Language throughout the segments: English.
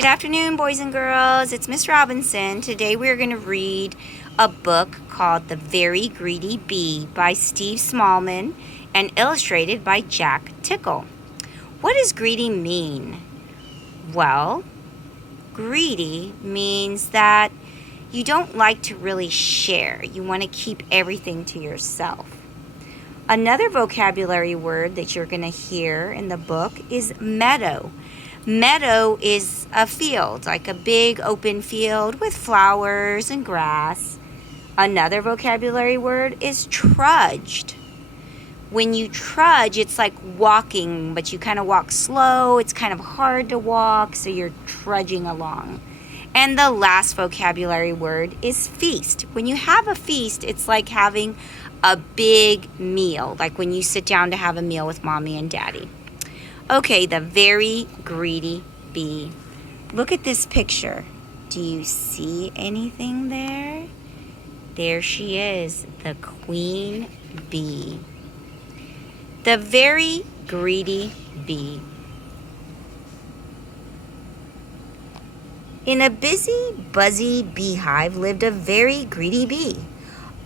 Good afternoon, boys and girls. It's Miss Robinson. Today we're going to read a book called The Very Greedy Bee by Steve Smallman and illustrated by Jack Tickle. What does greedy mean? Well, greedy means that you don't like to really share. You want to keep everything to yourself. Another vocabulary word that you're going to hear in the book is meadow. Meadow is a field, like a big open field with flowers and grass. Another vocabulary word is trudged. When you trudge, it's like walking, but you kind of walk slow. It's kind of hard to walk, so you're trudging along. And the last vocabulary word is feast. When you have a feast, it's like having a big meal, like when you sit down to have a meal with mommy and daddy. Okay, the very greedy bee. Look at this picture. Do you see anything there? There she is, the queen bee. The very greedy bee. In a busy, buzzy beehive lived a very greedy bee.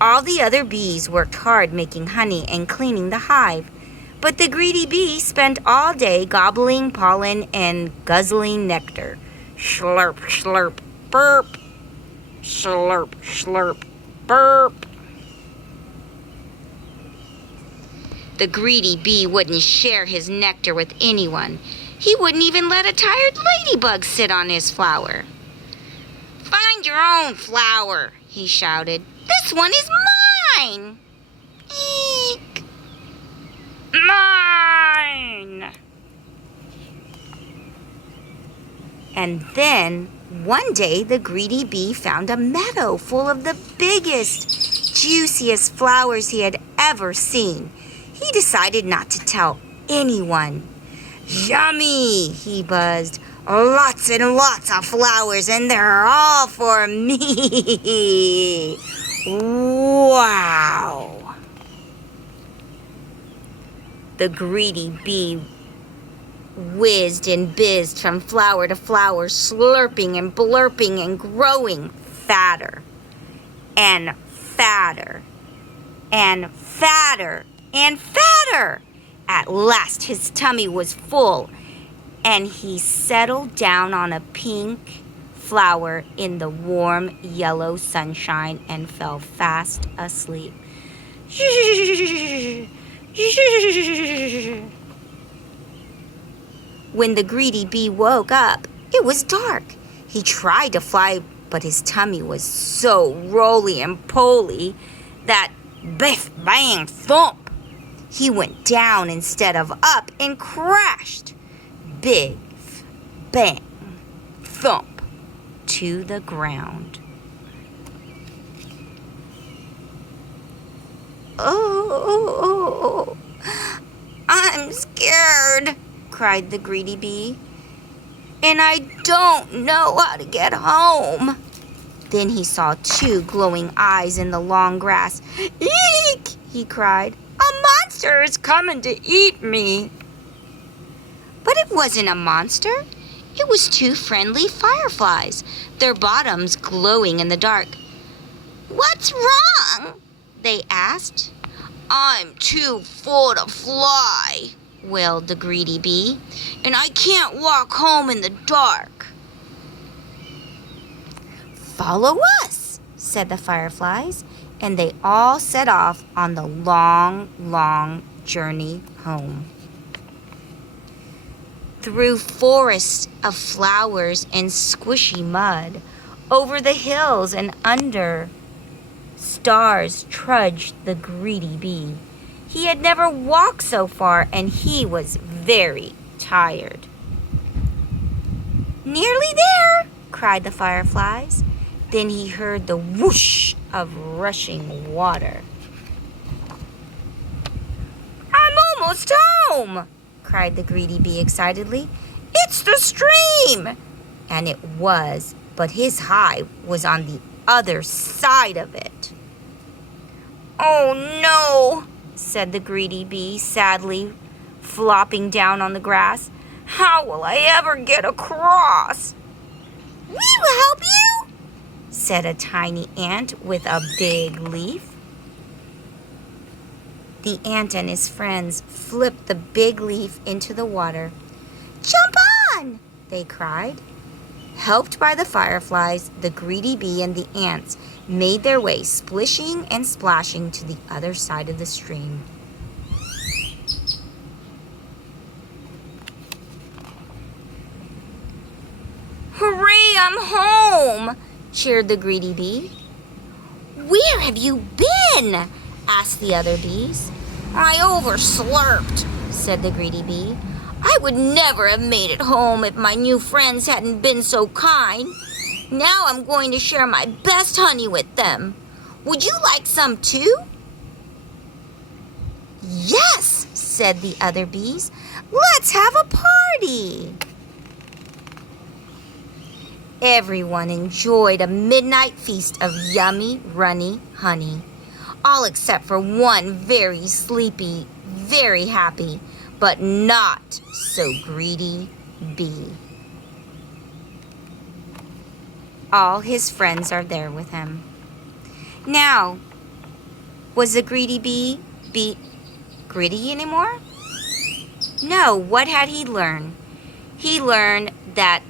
All the other bees worked hard making honey and cleaning the hive. But the greedy bee spent all day gobbling pollen and guzzling nectar. Slurp, slurp, burp. Slurp, slurp, burp. The greedy bee wouldn't share his nectar with anyone. He wouldn't even let a tired ladybug sit on his flower. "Find your own flower," he shouted. "This one is mine." Eek. Mine. And then one day the greedy bee found a meadow full of the biggest, juiciest flowers he had ever seen. He decided not to tell anyone. "Yummy," he buzzed. "Lots and lots of flowers, and they're all for me." Wow. The greedy bee whizzed and bizzed from flower to flower, slurping and blurping and growing fatter and fatter and fatter and fatter. At last his tummy was full, and he settled down on a pink flower in the warm yellow sunshine and fell fast asleep. When the greedy bee woke up, it was dark. He tried to fly, but his tummy was so roly and poly that biff, bang, thump, he went down instead of up and crashed. Biff, bang, thump to the ground. "Oh, I'm scared," cried the greedy bee, "and I don't know how to get home." Then he saw two glowing eyes in the long grass. "Eek!" he cried. "A monster is coming to eat me." But it wasn't a monster. It was two friendly fireflies, their bottoms glowing in the dark. "What's wrong?" they asked. "I'm too full to fly," wailed the greedy bee, "and I can't walk home in the dark." "Follow us," said the fireflies, and they all set off on the long, long journey home. Through forests of flowers and squishy mud, over the hills and under stars trudged the greedy bee. He had never walked so far, and he was very tired. "Nearly there," cried the fireflies. Then he heard the whoosh of rushing water. "I'm almost home," cried the greedy bee excitedly. "It's the stream!" And it was, but his hive was on the other side of it. "Oh no," said the greedy bee sadly, flopping down on the grass. "How will I ever get across?" "We will help you," said a tiny ant with a big leaf. The ant and his friends flipped the big leaf into the water. "Jump on!" they cried. Helped by the fireflies, the greedy bee and the ants made their way splishing and splashing to the other side of the stream. "Hooray, I'm home!" cheered the greedy bee. "Where have you been?" asked the other bees. "I overslurped," said the greedy bee. "I would never have made it home if my new friends hadn't been so kind. Now I'm going to share my best honey with them. Would you like some too?" "Yes," said the other bees. "Let's have a party." Everyone enjoyed a midnight feast of yummy, runny honey, all except for one very sleepy, very happy, but not so greedy bee. All his friends are there with him. Now, was the greedy bee gritty anymore? No, what had he learned? He learned that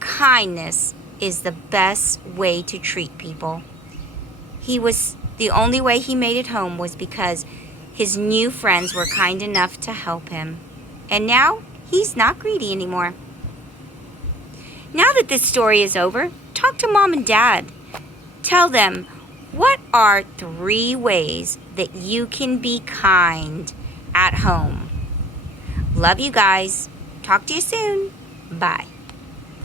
kindness is the best way to treat people. The only way he made it home was because his new friends were kind enough to help him. And now he's not greedy anymore. Now that this story is over, talk to Mom and Dad. Tell them, what are 3 ways that you can be kind at home? Love you guys. Talk to you soon. Bye.